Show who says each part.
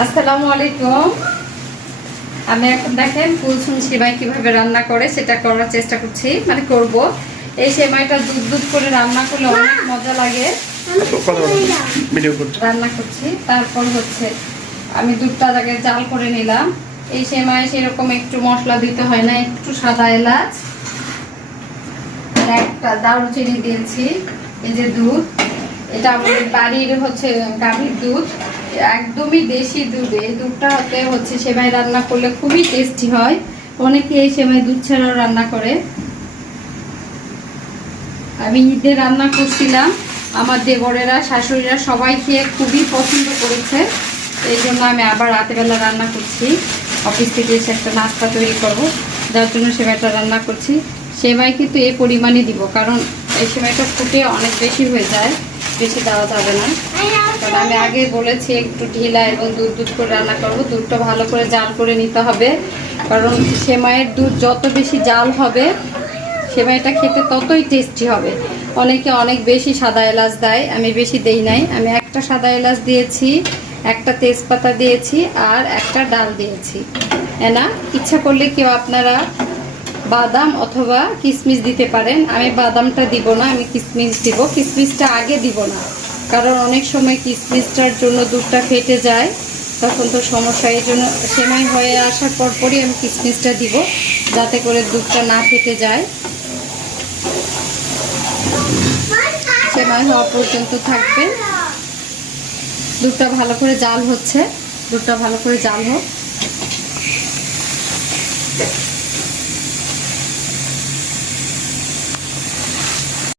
Speaker 1: আসসালামু আলাইকুম। আমি এখন দেখেন কুলসুম সেমাই কীভাবে রান্না করে সেটা করার চেষ্টা করছি মানে করব। এই সেমাইটা দুধ দুধ করে রান্না করলে অনেক মজা লাগে।
Speaker 2: করছি।
Speaker 1: রান্না করছি তারপর হচ্ছে আমি দুধটা আগে জাল করে নিলাম। এই সেমাই সেরকম একটু মশলা দিতে হয় না একটু সাদা এলাচ একটা দারুচিনি দিয়েছি এই যে দুধ। এটা আমাদের বাড়ির হচ্ছে গাভীর দুধ, একদমই দেশি দুধ। এই দুধটা হতে হচ্ছে সেমাই রান্না করলে খুবই টেস্টি হয়। অনেকে এই সেমাই দুধ ছাড়াও রান্না করে। আমি ঈদে রান্না করছিলাম। আমার দেবরেরা, শাশুড়িরা সবাই খেয়ে খুবই পছন্দ করেছে। এই জন্য আমি আবার রাতেবেলা রান্না করছি। অফিস থেকে এসে একটা নাস্তা তৈরি করব। যার জন্য সেমাইটা রান্না করছি। সেমাই কিন্তু এই পরিমাণে দিব, কারণ এই সেমাইটা ফুটে অনেক বেশি হয়ে যায়। বেশি দেওয়া যাবে না। কারণ আমি আগে বলেছি, একটু ঢিলা এবং দুধ দুধ করে রান্না করব। দুধটা ভালো করে জাল করে নিতে হবে। কারণ সেমাইয়ের দুধ যত বেশি জাল হবে সেমাইটা খেতে ততই টেস্টি হবে। অনেকে অনেক বেশি সাদা এলাচ দেয়, আমি বেশি দেই নাই। আমি একটা সাদা এলাচ দিয়েছি, একটা তেজপাতা দিয়েছি আর একটা ডাল দিয়েছি। না? ইচ্ছা করলে কেউ আপনারা বাদাম অথবা কিশমিশ দিতে পারেন। আমি বাদামটা দিব না, আমি কিশমিশ দিব। কিশমিশটা আগে দিব না, কারণ অনেক সময় কিশমিশটার জন্য দুধটা ফেটে যায়, তখন তো সমস্যা। এই জন্য সেমাই হয়ে আসার পর পরই আমি কিশমিশটা দিব, যাতে করে দুধটা না ফেটে যায়। সেমাই হওয়া পর্যন্ত থাকবে। দুধটা ভালো করে জাল হচ্ছে, দুধটা ভালো করে জাল হোক।